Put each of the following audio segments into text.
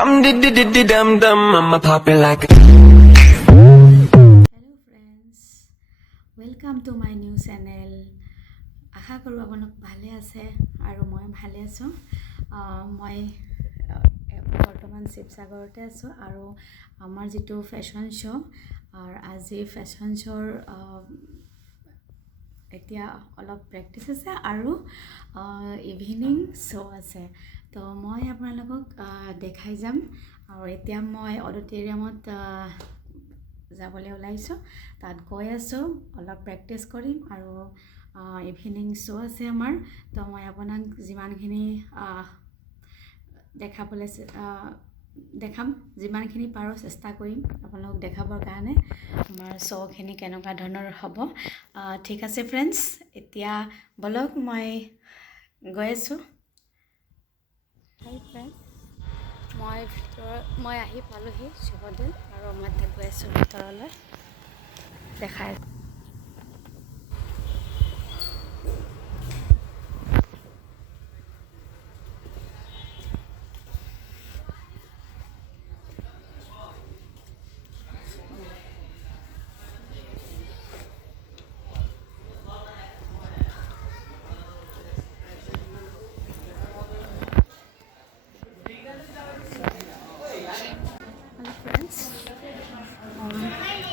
Rum di dum dum, I'ma pop it like a. Hello friends, welcome to my new channel. আশা কৰোঁ আপোনালোক ভালে আছে আৰু মই ভালে আছোঁ। মই বৰ্তমান শিৱসাগৰতে আছোঁ আৰু আমাৰ যিটো ফেশ্বন শ্ব' আৰু আজি ফেশ্বন শ্ব'ৰ এতিয়া অলপ প্ৰেক্টিছ আছে আৰু ইভিনিং শ্ব' আছে। তো মই আপোনালোকক দেখাই যাম আৰু এতিয়া মই অডিটৰিয়ামত যাবলৈ ওলাইছোঁ, তাত গৈ আছোঁ, অলপ প্ৰেক্টিছ কৰিম আৰু ইভিনিং শ্ব' আছে আমাৰ। তো মই আপোনাক যিমানখিনি দেখাম, যিমানখিনি পাৰোঁ চেষ্টা কৰিম আপোনালোকক দেখাবৰ কাৰণে আমাৰ শ্ব'খিনি কেনেকুৱা ধৰণৰ হ'ব। ঠিক আছে ফ্ৰেণ্ডছ, এতিয়া বলক মই গৈ আছোঁ। হাই ফ্ৰেণ্ডছ, মই আহি পালোহি শিৱদৌল আৰু মই এতিয়া গৈ আছোঁ ভিতৰলৈ দেখাই।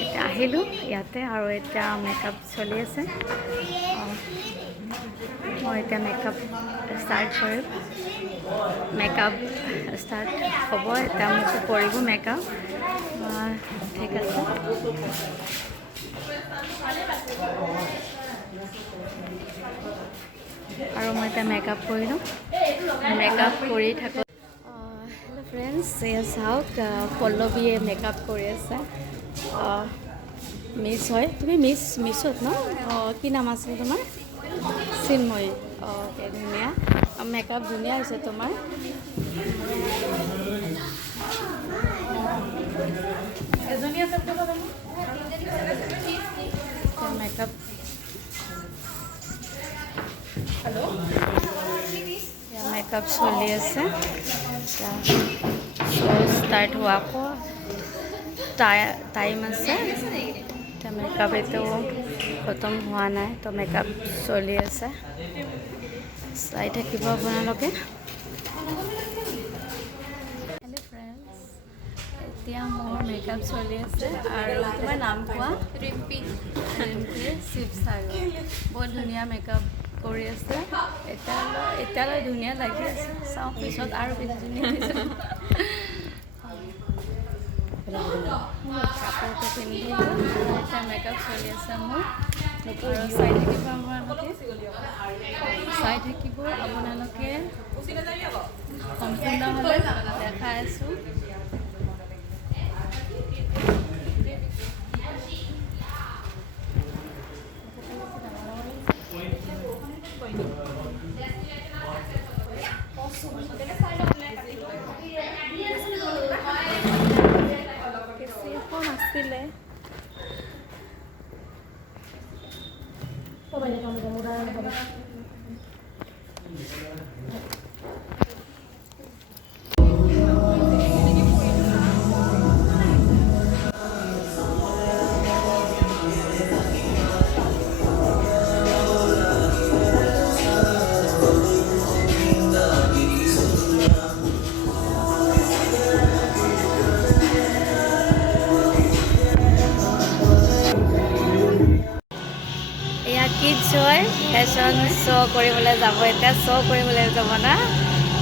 এতিয়া আহিলোঁ ইয়াতে আৰু এতিয়া মেকআপ চলি আছে। মই এতিয়া মেকআপ ষ্টাৰ্ট কৰিম। মেকআপ ষ্টাৰ্ট হ'ব, এতিয়া মোকো কৰিব মেকআপ। ঠিক আছে, আৰু মই এতিয়া মেকআপ কৰি লওঁ, মেকআপ কৰি থাকোঁ। হেল্ল' ফ্ৰেণ্ডছ, এয়া চাওক পল্লৱীয়ে মেকআপ কৰি আছে। মিছ হয়, তুমি মিছত ন? কি নাম আছিল তোমাৰ? চিন্ময়ী। ধুনীয়া মেকআপ, ধুনীয়া হৈছে তোমাৰ। মেকআপ মেকআপ চলি আছে, শ্ব' ষ্টাৰ্ট হোৱা আকৌ টাইম আছে। এতিয়া মেকআপ এতিয়াও খতম হোৱা নাই, তো মেকআপ চলি আছে, চাই থাকিব আপোনালোকে। হেল্ল' ফ্ৰেণ্ডছ, এতিয়া মোৰ মেকআপ চলি আছে আৰু তোমাৰ নাম কোৱা? ৰিম্পী শিৱসাগৰ। বহুত ধুনীয়া মেকআপ কৰি আছে, এতিয়ালৈ ধুনীয়া লাগি আছে। চাওঁ পিছত আৰু ধুনীয়া কাপোৰটো পিন্ধি এতিয়া মেকআপ চলি আছে মোৰ। আৰু চাই থাকিব আপোনালোকে সম্পূৰ্ণভাৱে দেখাই আছোঁ। আছিলে কিডছ হয়, ফেশ্বন শ্ব' কৰিবলৈ যাব, এতিয়া শ্ব' কৰিবলৈ যাব না।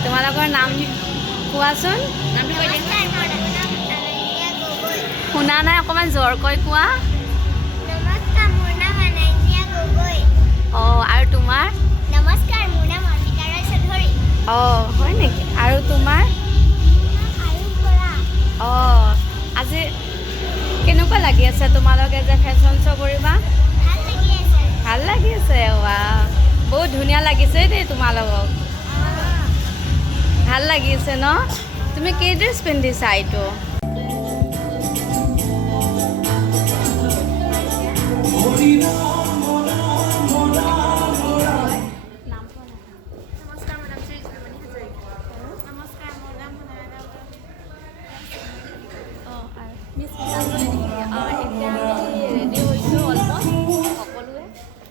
তোমালোকৰ নাম কোৱাচোন? শুনা নাই, অকণমান জোৰকৈ কোৱা। অঁ, আৰু তোমাৰ? অঁ, হয় নেকি? আৰু তোমাৰ? অঁ, আজি কেনেকুৱা লাগি আছে তোমালোকে যে ফেশ্বন শ্ব' কৰিবা? ভাল লাগি আছে। বহুত ধুনীয়া লাগিছে দেই তোমালোকক, ভাল লাগি আছে ন? তুমি কি ড্ৰেছ পিন্ধিছা এইটো? এতিয়া আমি ৰেডি হৈছোঁ অলমষ্ট সকলোৱে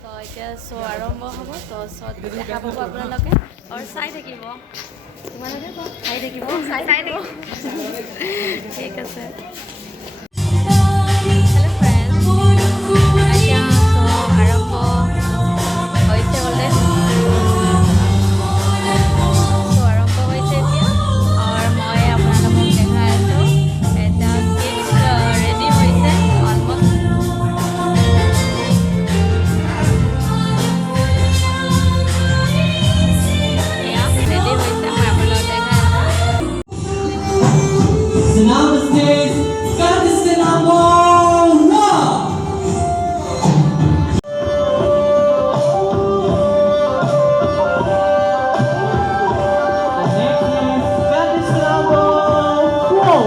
তো এতিয়া শ্ব' আৰম্ভ হ'ব তো শ্ব'ত দেখা পাব আপোনালোকে আৰু চাই থাকিব তোমালোকে চাই থাকিব ঠিক আছে হেল্ল' ফ্ৰেণ্ডছ এতিয়া চ' আৰম্ভ হৈছে অলৰেডি চ' আৰম্ভ হৈছে এতিয়া আৰু মই আপোনালোকক দেখাই আছোঁ এটা কিডছ ৰেডি হৈছে অলমষ্ট ৰেডি হৈছে মই আপোনালোকক দেখাই আছোঁ Senam stage, cut Senamo! No! Next is cut Senamo! Whoa!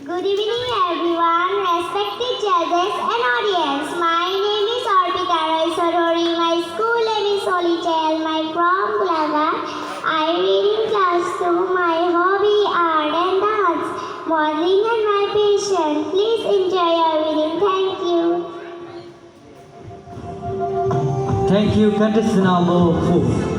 Good evening everyone, respected judges and audience. My name is Arpita Roy Sarori. My school name is Solichel. My from Bulaga. I read in class 2. My hobby art and dance, modeling and my passion. Please enjoy your reading. Thank you. Thank you, contestant number 4.